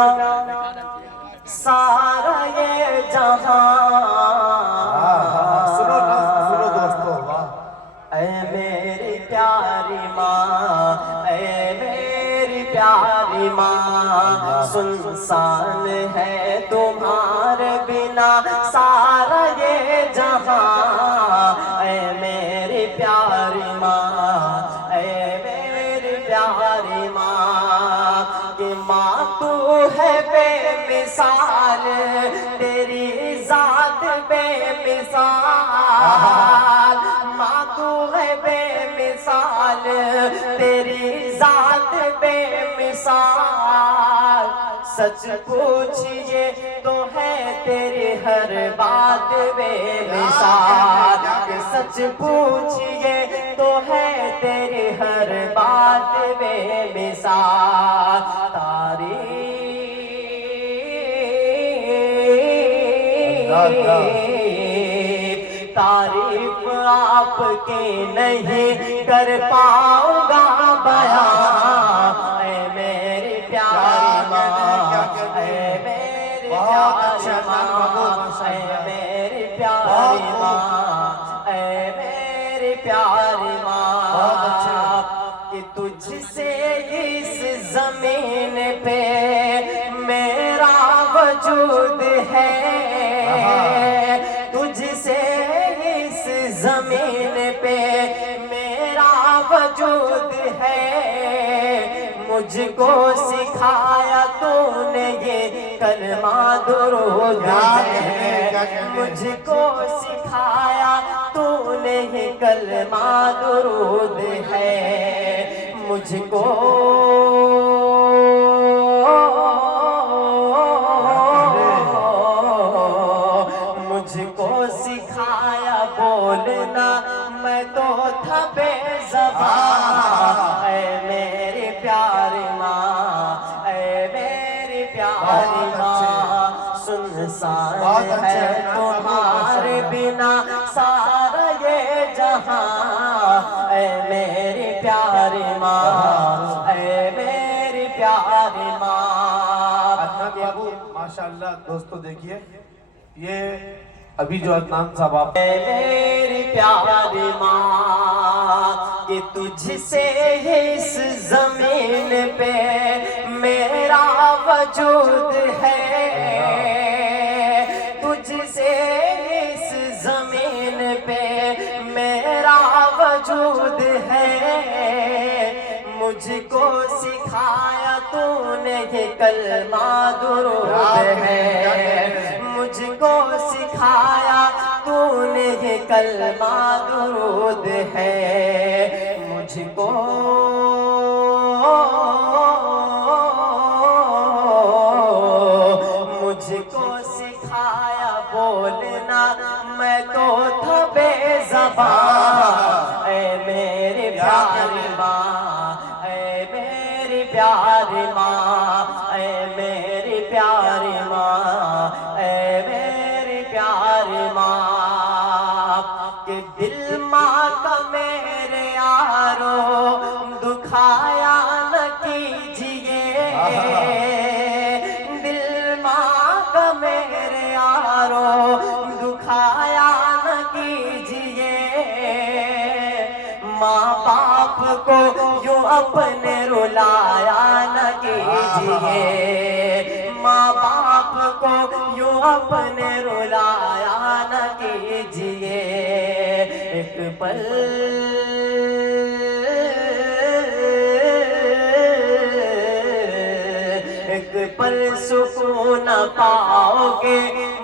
बिना सारा ये जहां। सुनो दोस्तों, वाह। ऐ मेरी प्यारी माँ, ऐ मेरी प्यारी माँ, सुनसान है तुम्हारे बिना सारा ये जहां। ऐ मेरी प्यारी माँ, ऐ मेरी प्यारी माँ, कि माँ तू है बेमिसाल, तेरी ज़ात बेमिसाल। माँ तू है बेमिसाल, तेरी ज़ात बेमिसाल। सच पूछिए तो है तेरी हर बात बेमिसाल। सच पूछिए तो है तेरी हर बात बेमिसाल। तारीफ आपकी नहीं कर पाऊंगा बयां। ऐ मेरी प्यारी माँ, ऐ मेरी प्यारी माँ, ऐ मेरी प्यारी माँ, ऐ मेरी प्यारी माँ, कि तुझसे इस जमीन पे मेरा वजूद है। तुझसे इस जमीन पे मेरा वजूद है। मुझको सिखाया तूने ये कलमा दुरूद है। मुझको सिखाया तूने ये कलमा दुरूद है। मुझको सिखाया बोलना, मैं तो था बेज़बान। ऐ मेरी प्यारी माँ, ऐ मेरी प्यारी माँ, सुनसान है तुम्हारे बिना सारा ये जहां। ऐ मेरी प्यारी माँ, ऐ मेरी प्यारी माँ। माशाअल्लाह दोस्तों, देखिए ये अभी जो अदनान साहब आप मेरी प्यारी माँ, कि तुझसे इस जमीन पे मेरा वजूद है। तुझसे इस जमीन पे मेरा वजूद है। मुझको सिखाया तूने ये कलमा दुरूद है। मुझको सिखाया तूने ये कलमा दुरूद है। मुझको सिखाया बोलना, मैं तो था बेज़बान। ऐ मेरी प्यारी माँ, ऐ मेरी प्यारी माँ, ऐ मेरी प्यारी माँ, ऐ मेरी प्यारी माँ, कि दिल माँ का मेरे यारो दुखाया न कीजिए। दिल माँ का मेरे यारो दुखाया न कीजिए। माँ बाप को यूं अपने रुलाया न कीजिए। माँ बाप को यूं अपने रुलाया न कीजिए। एक पल सुकून पाओगे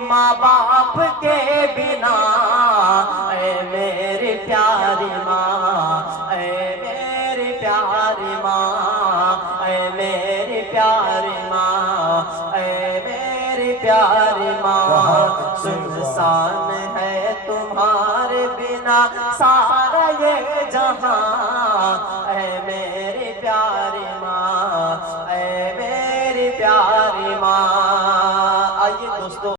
माँ बाप के बिना। ऐ मेरी प्यारी माँ, ऐ मेरी प्यारी माँ, ऐ मेरी प्यारी माँ, ऐ मेरी प्यारी माँ, सुनसान है तुम्हारे बिना सारा ये जहां। ऐ